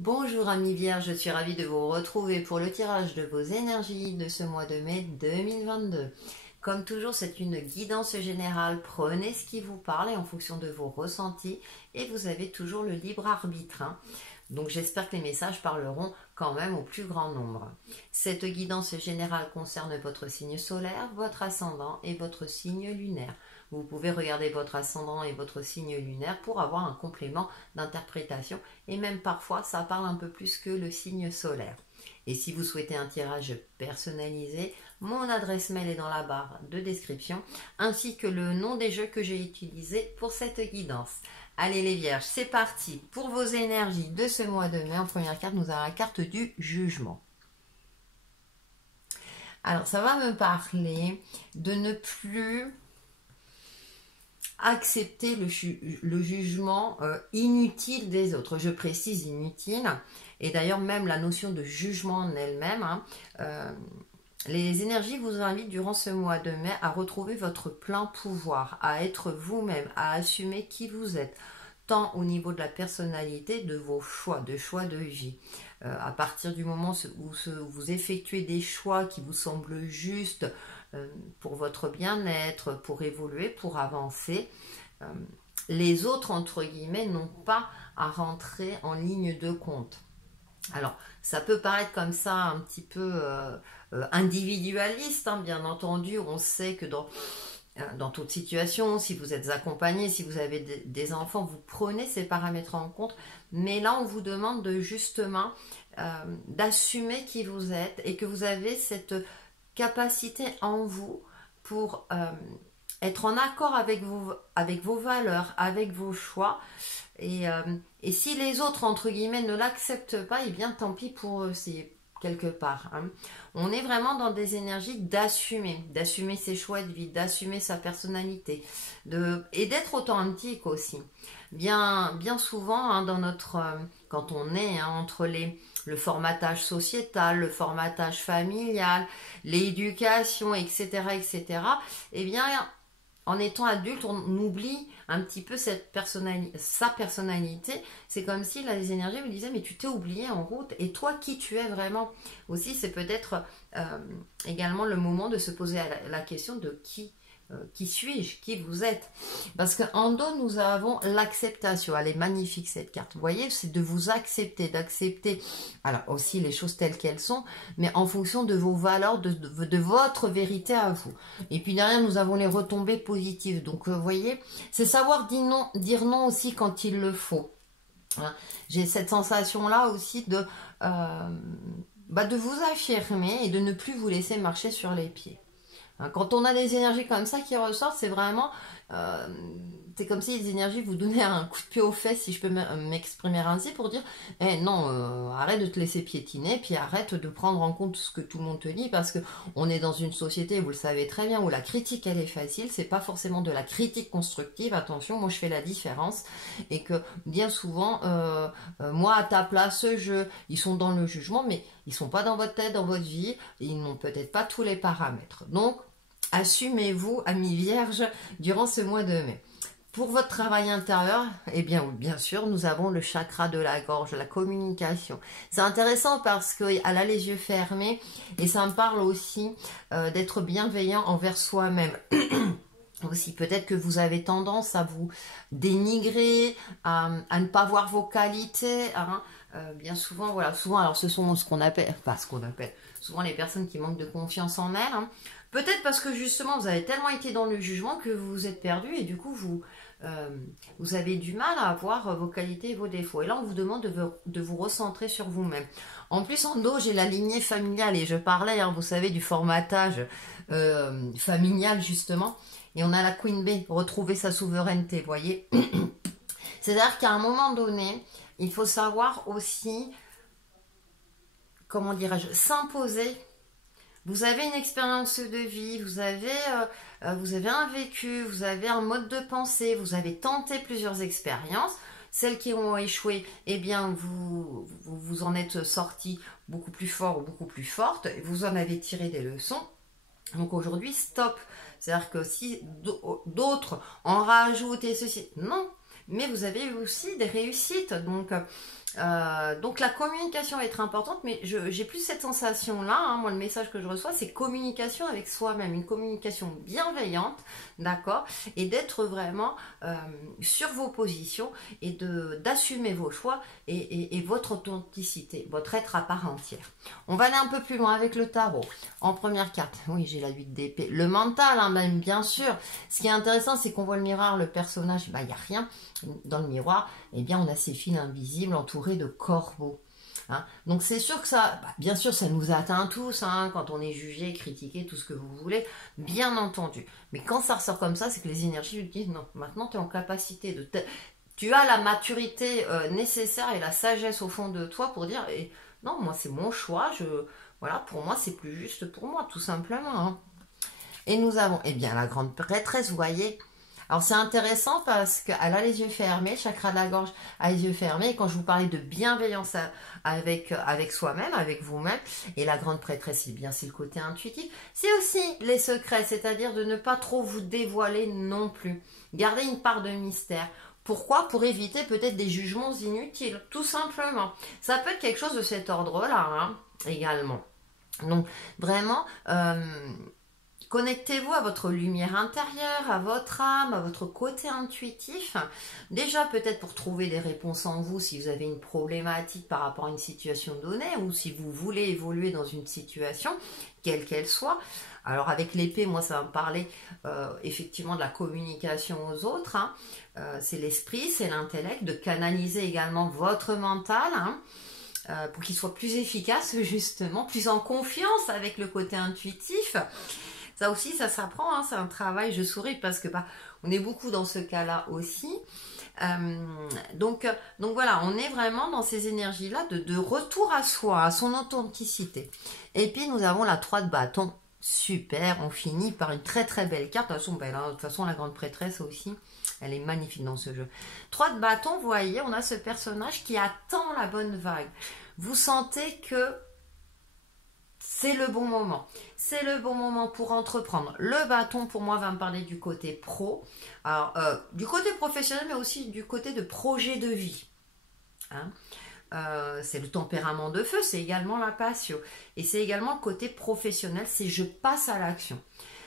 Bonjour amis vierges, je suis ravie de vous retrouver pour le tirage de vos énergies de ce mois de mai 2022. Comme toujours, c'est une guidance générale, prenez ce qui vous parle et en fonction de vos ressentis et vous avez toujours le libre arbitre. Donc j'espère que les messages parleront quand même au plus grand nombre. Cette guidance générale concerne votre signe solaire, votre ascendant et votre signe lunaire. Vous pouvez regarder votre ascendant et votre signe lunaire pour avoir un complément d'interprétation et même parfois ça parle un peu plus que le signe solaire. Et si vous souhaitez un tirage personnalisé, mon adresse mail est dans la barre de description ainsi que le nom des jeux que j'ai utilisés pour cette guidance. Allez les vierges, c'est parti pour vos énergies de ce mois de mai. En première carte, nous avons la carte du jugement. Alors ça va me parler de ne plus accepter le jugement inutile des autres. Je précise inutile. Et d'ailleurs, même la notion de jugement en elle-même, les énergies vous invitent durant ce mois de mai à retrouver votre plein pouvoir, à être vous-même, à assumer qui vous êtes, tant au niveau de la personnalité, de vos choix de vie. À partir du moment où vous effectuez des choix qui vous semblent justes pour votre bien-être, pour évoluer, pour avancer, les autres, entre guillemets, n'ont pas à rentrer en ligne de compte. Alors, ça peut paraître comme ça un petit peu individualiste, bien entendu. On sait que dans toute situation, si vous êtes accompagné, si vous avez des enfants, vous prenez ces paramètres en compte. Mais là, on vous demande de justement d'assumer qui vous êtes et que vous avez cette capacité en vous pour être en accord avec vos valeurs, avec vos choix. Et si les autres, entre guillemets, ne l'acceptent pas, eh bien tant pis pour eux, c'est quelque part. On est vraiment dans des énergies d'assumer ses choix de vie, d'assumer sa personnalité, et d'être authentique aussi. Bien souvent, dans notre, quand on est entre le formatage sociétal, le formatage familial, l'éducation, etc., eh bien, en étant adulte, on oublie un petit peu sa personnalité. C'est comme si les énergies vous disaient, mais tu t'es oublié en route. Et toi, qui tu es vraiment? Aussi, c'est peut-être également le moment de se poser la question de qui suis-je, qui vous êtes. Parce qu'en dos, nous avons l'acceptation. Elle est magnifique, cette carte. Vous voyez, c'est de vous accepter, d'accepter alors aussi les choses telles qu'elles sont, mais en fonction de vos valeurs, de votre vérité à vous. Et puis derrière, nous avons les retombées positives. Donc, vous voyez, c'est savoir dire non aussi quand il le faut. J'ai cette sensation-là aussi de vous affirmer et de ne plus vous laisser marcher sur les pieds. Quand on a des énergies comme ça qui ressortent, c'est vraiment... c'est comme si les énergies vous donnaient un coup de pied aux fesses, si je peux m'exprimer ainsi, pour dire non, arrête de te laisser piétiner, puis arrête de prendre en compte ce que tout le monde te dit, parce que on est dans une société, vous le savez très bien, où la critique, elle est facile, c'est pas forcément de la critique constructive, attention, moi je fais la différence, et que bien souvent, moi à ta place, ils sont dans le jugement, mais ils sont pas dans votre tête, dans votre vie, et ils n'ont peut-être pas tous les paramètres. Donc, assumez-vous, amis vierges, durant ce mois de mai. Pour votre travail intérieur, eh bien, bien sûr, nous avons le chakra de la gorge, la communication. C'est intéressant parce qu'elle a les yeux fermés et ça me parle aussi d'être bienveillant envers soi-même. Aussi, peut-être que vous avez tendance à vous dénigrer, à ne pas voir vos qualités. Bien souvent, voilà, souvent, alors ce sont souvent les personnes qui manquent de confiance en elles. Peut-être parce que justement, vous avez tellement été dans le jugement que vous vous êtes perdu et du coup, vous avez du mal à voir vos qualités et vos défauts. Et là, on vous demande de vous recentrer sur vous-même. En plus, en dos, j'ai la lignée familiale et je parlais, vous savez, du formatage familial justement. Et on a la Queen Bee, retrouver sa souveraineté, vous voyez. C'est-à-dire qu'à un moment donné, il faut savoir aussi, comment dirais-je, s'imposer. Vous avez une expérience de vie, vous avez un vécu, vous avez un mode de pensée, vous avez tenté plusieurs expériences. Celles qui ont échoué, eh bien, vous en êtes sorti beaucoup plus fort ou beaucoup plus forte. Vous en avez tiré des leçons. Donc aujourd'hui, stop. C'est-à-dire que si d'autres en rajoutent et ceci, non. Mais vous avez aussi des réussites. Donc Donc la communication va être importante, mais j'ai plus cette sensation-là, hein. Moi le message que je reçois, c'est communication avec soi-même, une communication bienveillante, d'accord, et d'être vraiment sur vos positions et d'assumer vos choix et votre authenticité, votre être à part entière. On va aller un peu plus loin avec le tarot. En première carte, oui j'ai la 8 d'épée, le mental, hein, même bien sûr. Ce qui est intéressant, c'est qu'on voit le miroir, le personnage, bah il n'y a rien dans le miroir, eh bien on a ces fils invisibles entourés de corbeaux. Hein. Donc c'est sûr que ça, bah, bien sûr ça nous atteint tous, hein, quand on est jugé, critiqué, tout ce que vous voulez, bien entendu. Mais quand ça ressort comme ça, c'est que les énergies vous disent non, maintenant tu es en capacité de... Tu as la maturité nécessaire et la sagesse au fond de toi pour dire non, moi c'est mon choix, voilà, pour moi c'est plus juste pour moi, tout simplement. Hein. Et nous avons, eh bien, la grande prêtresse, vous voyez. Alors c'est intéressant parce qu'elle a les yeux fermés, chakra de la gorge a les yeux fermés. Et quand je vous parlais de bienveillance avec soi-même, avec vous-même, et la grande prêtresse, eh bien c'est le côté intuitif. C'est aussi les secrets, c'est-à-dire de ne pas trop vous dévoiler non plus. Garder une part de mystère. Pourquoi? Pour éviter peut-être des jugements inutiles, tout simplement. Ça peut être quelque chose de cet ordre-là, hein, également. Donc vraiment... connectez-vous à votre lumière intérieure, à votre âme, à votre côté intuitif. Déjà peut-être pour trouver des réponses en vous si vous avez une problématique par rapport à une situation donnée ou si vous voulez évoluer dans une situation, quelle qu'elle soit. Alors avec l'épée, moi ça va me parler effectivement de la communication aux autres. Hein. C'est l'esprit, c'est l'intellect, de canaliser également votre mental. Hein. Pour qu'il soit plus efficace justement, plus en confiance avec le côté intuitif. Ça aussi, ça s'apprend, hein, c'est un travail, je souris parce que bah, on est beaucoup dans ce cas-là aussi. Donc voilà, on est vraiment dans ces énergies-là de retour à soi, à son authenticité. Et puis nous avons la 3 de bâton. Super, on finit par une très très belle carte. De toute façon, la grande prêtresse aussi, elle est magnifique dans ce jeu. 3 de bâton, vous voyez, on a ce personnage qui attend la bonne vague. Vous sentez que c'est le bon moment. C'est le bon moment pour entreprendre. Le bâton, pour moi, va me parler du côté pro. Alors, du côté professionnel, mais aussi du côté de projet de vie. Hein, c'est le tempérament de feu, c'est également la passion. Et c'est également le côté professionnel, c'est je passe à l'action.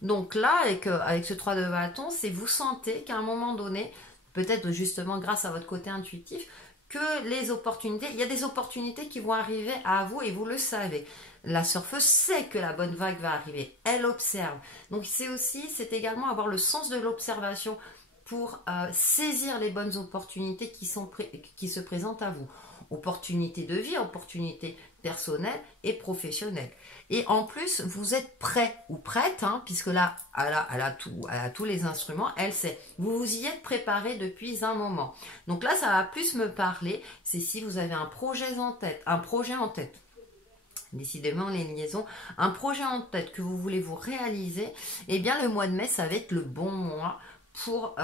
Donc là, avec ce 3 de bâton, c'est vous sentez qu'à un moment donné, peut-être justement grâce à votre côté intuitif, que les opportunités, il y a des opportunités qui vont arriver à vous et vous le savez. La surfeuse sait que la bonne vague va arriver, elle observe. Donc c'est également avoir le sens de l'observation pour saisir les bonnes opportunités qui se présentent à vous. Opportunités de vie, opportunités personnelles et professionnelles. Et en plus, vous êtes prêt ou prête, hein, puisque là, elle a tous les instruments, elle sait. Vous vous y êtes préparé depuis un moment. Donc là, ça va plus me parler, c'est si vous avez un projet en tête. Décidément les liaisons, un projet en tête que vous voulez vous réaliser, eh bien le mois de mai, ça va être le bon mois pour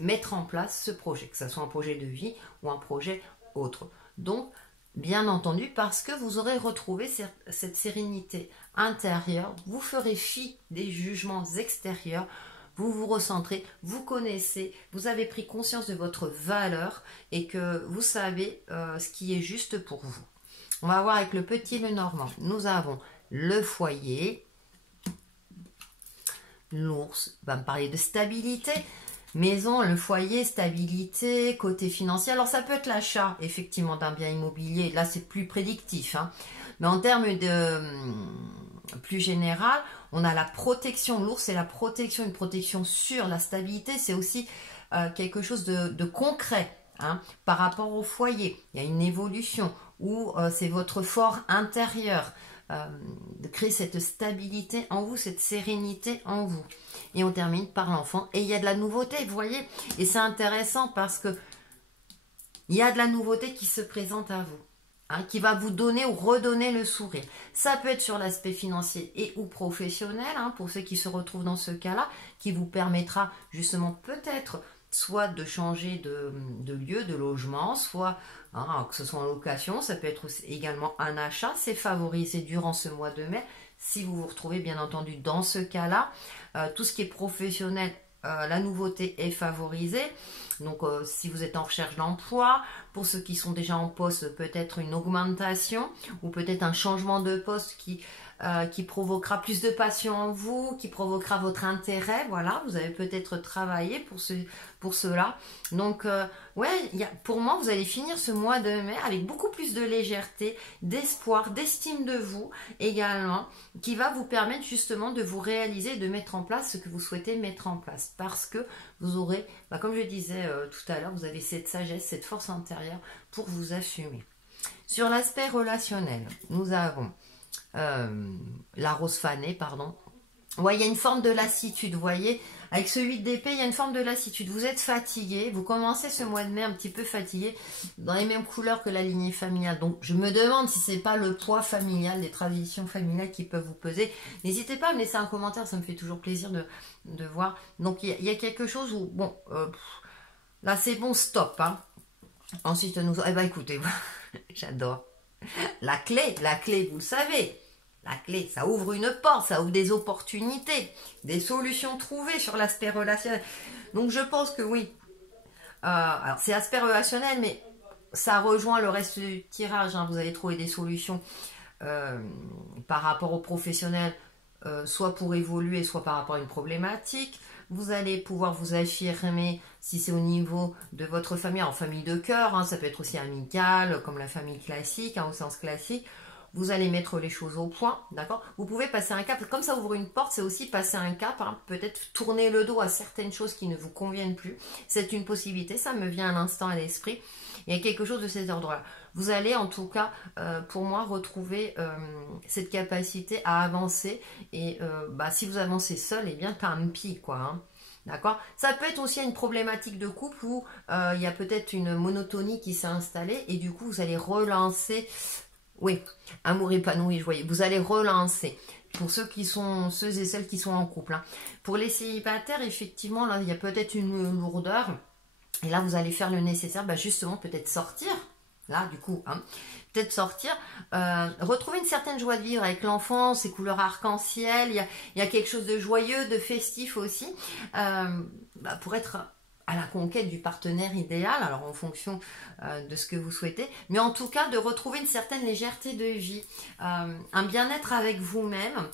mettre en place ce projet, que ce soit un projet de vie ou un projet autre. Donc, bien entendu, parce que vous aurez retrouvé cette sérénité intérieure, vous ferez fi des jugements extérieurs, vous vous recentrez, vous connaissez, vous avez pris conscience de votre valeur et que vous savez ce qui est juste pour vous. On va voir avec le petit Lenormand. Nous avons le foyer. L'ours va me parler de stabilité. Maison, le foyer, stabilité, côté financier. Alors ça peut être l'achat, effectivement, d'un bien immobilier. Là, c'est plus prédictif. Hein. Mais en termes de plus général, on a la protection. L'ours, c'est la protection, une protection sûre. La stabilité, c'est aussi quelque chose de concret. Hein, par rapport au foyer, il y a une évolution où c'est votre fort intérieur de créer cette stabilité en vous, cette sérénité en vous. Et on termine par l'enfant et il y a de la nouveauté, vous voyez. Et c'est intéressant parce que il y a de la nouveauté qui se présente à vous, hein, qui va vous donner ou redonner le sourire. Ça peut être sur l'aspect financier et ou professionnel, hein, pour ceux qui se retrouvent dans ce cas-là, qui vous permettra justement peut-être soit de changer de lieu, de logement, soit que ce soit en location, ça peut être également un achat, c'est favorisé durant ce mois de mai, si vous vous retrouvez bien entendu dans ce cas-là. Tout ce qui est professionnel, la nouveauté est favorisée. Donc si vous êtes en recherche d'emploi, pour ceux qui sont déjà en poste, peut-être une augmentation ou peut-être un changement de poste qui provoquera plus de passion en vous, qui provoquera votre intérêt. Voilà, vous avez peut-être travaillé pour cela. Donc, ouais, pour moi, vous allez finir ce mois de mai avec beaucoup plus de légèreté, d'espoir, d'estime de vous également, qui va vous permettre justement de vous réaliser et de mettre en place ce que vous souhaitez mettre en place. Parce que vous aurez, comme je disais tout à l'heure, vous avez cette sagesse, cette force intérieure pour vous assumer. Sur l'aspect relationnel, nous avons la rose fanée, pardon. Ouais, il y a une forme de lassitude, vous voyez. Avec ce 8 d'épée, il y a une forme de lassitude. Vous êtes fatigué, vous commencez ce mois de mai un petit peu fatigué, dans les mêmes couleurs que la lignée familiale. Donc, je me demande si c'est pas le poids familial, les traditions familiales qui peuvent vous peser. N'hésitez pas à me laisser un commentaire, ça me fait toujours plaisir de voir. Donc, il y a quelque chose où, bon, là c'est bon, stop. Hein. Ensuite, eh ben écoutez, j'adore. La clé, vous le savez. La clé, ça ouvre une porte, ça ouvre des opportunités, des solutions trouvées sur l'aspect relationnel. Donc je pense que oui. Alors c'est aspect relationnel, mais ça rejoint le reste du tirage. Hein. Vous allez trouver des solutions par rapport aux professionnels, soit pour évoluer, soit par rapport à une problématique. Vous allez pouvoir vous affirmer si c'est au niveau de votre famille, en famille de cœur, hein, ça peut être aussi amical, comme la famille classique, hein, au sens classique. Vous allez mettre les choses au point, d'accord? Vous pouvez passer un cap, comme ça ouvre une porte, c'est aussi passer un cap, hein, peut-être tourner le dos à certaines choses qui ne vous conviennent plus. C'est une possibilité, ça me vient à l'instant à l'esprit. Il y a quelque chose de cet ordre-là. Vous allez en tout cas, pour moi, retrouver cette capacité à avancer. Et si vous avancez seul, eh bien, tant pis, quoi. Hein. D'accord? Ça peut être aussi une problématique de couple où il y a peut-être une monotonie qui s'est installée et du coup, vous allez relancer... Oui, amour épanoui, joyeux. Vous allez relancer. Pour ceux et celles qui sont en couple. Hein. Pour les célibataires, effectivement, là, il y a peut-être une lourdeur. Et là, vous allez faire le nécessaire, justement, peut-être sortir. Là, du coup, hein, peut-être sortir. Retrouver une certaine joie de vivre avec l'enfant, ses couleurs arc-en-ciel. Il y a quelque chose de joyeux, de festif aussi. Pour être... à la conquête du partenaire idéal, alors en fonction de ce que vous souhaitez, mais en tout cas de retrouver une certaine légèreté de vie, un bien-être avec vous-même,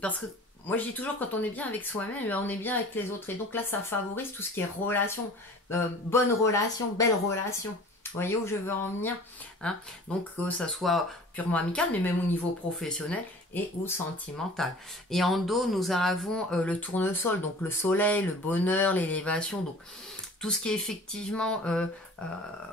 parce que moi je dis toujours quand on est bien avec soi-même, on est bien avec les autres, et donc là ça favorise tout ce qui est relation, bonne relation, belle relation. Vous voyez où je veux en venir, hein? Donc que ça soit purement amical, mais même au niveau professionnel et ou sentimental. Et en dos, nous avons le tournesol, donc le soleil, le bonheur, l'élévation, donc tout ce qui est effectivement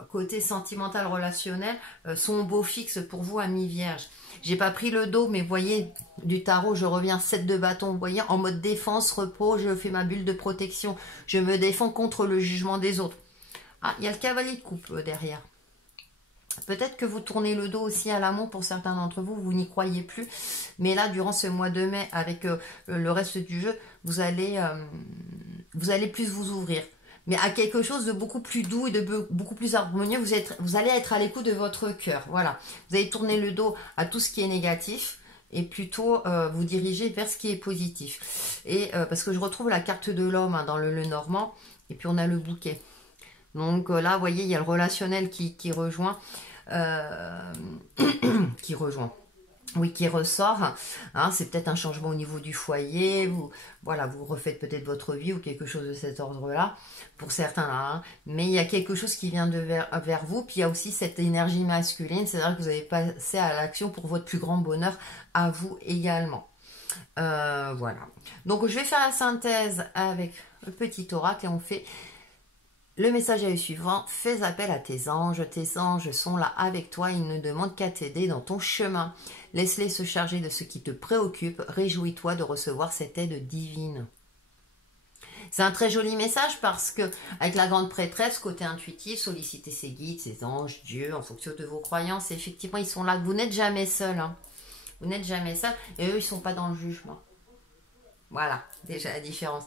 côté sentimental, relationnel, sont beaux fixes pour vous, amis vierges. J'ai pas pris le dos, mais vous voyez, du tarot, je reviens 7 de bâton, vous voyez, en mode défense, repos, je fais ma bulle de protection, je me défends contre le jugement des autres. Ah, il y a le cavalier de coupe derrière. Peut-être que vous tournez le dos aussi à l'amour pour certains d'entre vous, vous n'y croyez plus. Mais là, durant ce mois de mai, avec le reste du jeu, vous allez plus vous ouvrir. Mais à quelque chose de beaucoup plus doux et de beaucoup plus harmonieux, vous allez être à l'écoute de votre cœur. Voilà. Vous allez tourner le dos à tout ce qui est négatif et plutôt vous diriger vers ce qui est positif. Et parce que je retrouve la carte de l'homme hein, dans le Normand, et puis on a le bouquet. Donc là, vous voyez, il y a le relationnel qui rejoint, qui ressort. Hein, c'est peut-être un changement au niveau du foyer. Vous refaites peut-être votre vie ou quelque chose de cet ordre-là, pour certains là. Hein. Mais il y a quelque chose qui vient vers vous. Puis il y a aussi cette énergie masculine, c'est-à-dire que vous avez passé à l'action pour votre plus grand bonheur à vous également. Voilà. Donc je vais faire la synthèse avec le petit oracle et on fait... Le message est le suivant, fais appel à tes anges sont là avec toi, ils ne demandent qu'à t'aider dans ton chemin. Laisse-les se charger de ce qui te préoccupe, réjouis-toi de recevoir cette aide divine. C'est un très joli message parce que, avec la grande prêtresse, côté intuitif, sollicitez ses guides, ses anges, Dieu, en fonction de vos croyances, et effectivement, ils sont là, vous n'êtes jamais seul. Hein. Vous n'êtes jamais seul, et eux, ils ne sont pas dans le jugement. Voilà, déjà la différence.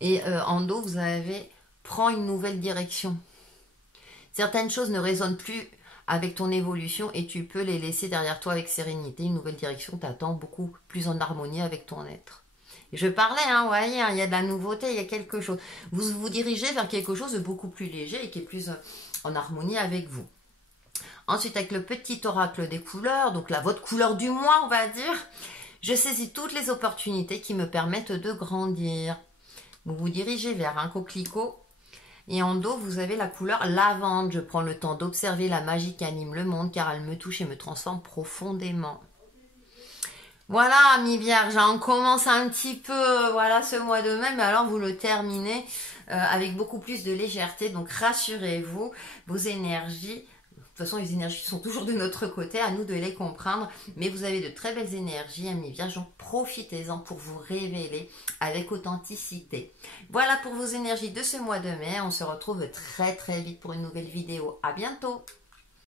Et en dos, vous avez... Prends une nouvelle direction. Certaines choses ne résonnent plus avec ton évolution et tu peux les laisser derrière toi avec sérénité. Une nouvelle direction t'attend beaucoup plus en harmonie avec ton être. Je parlais, hein, vous voyez, hein, il y a de la nouveauté, il y a quelque chose. Vous vous dirigez vers quelque chose de beaucoup plus léger et qui est plus en harmonie avec vous. Ensuite, avec le petit oracle des couleurs, donc là, votre couleur du mois, on va dire, je saisis toutes les opportunités qui me permettent de grandir. Vous vous dirigez vers un coquelicot. Et en dos, vous avez la couleur lavande. Je prends le temps d'observer la magie qui anime le monde car elle me touche et me transforme profondément. Voilà, amis vierges, on commence un petit peu, voilà, ce mois de mai, mais alors vous le terminez avec beaucoup plus de légèreté. Donc rassurez-vous, vos énergies, de toute façon les énergies sont toujours de notre côté, à nous de les comprendre, mais vous avez de très belles énergies, amis vierges, donc profitez-en pour vous révéler avec authenticité. Voilà pour vos énergies de ce mois de mai, on se retrouve très très vite pour une nouvelle vidéo. À bientôt.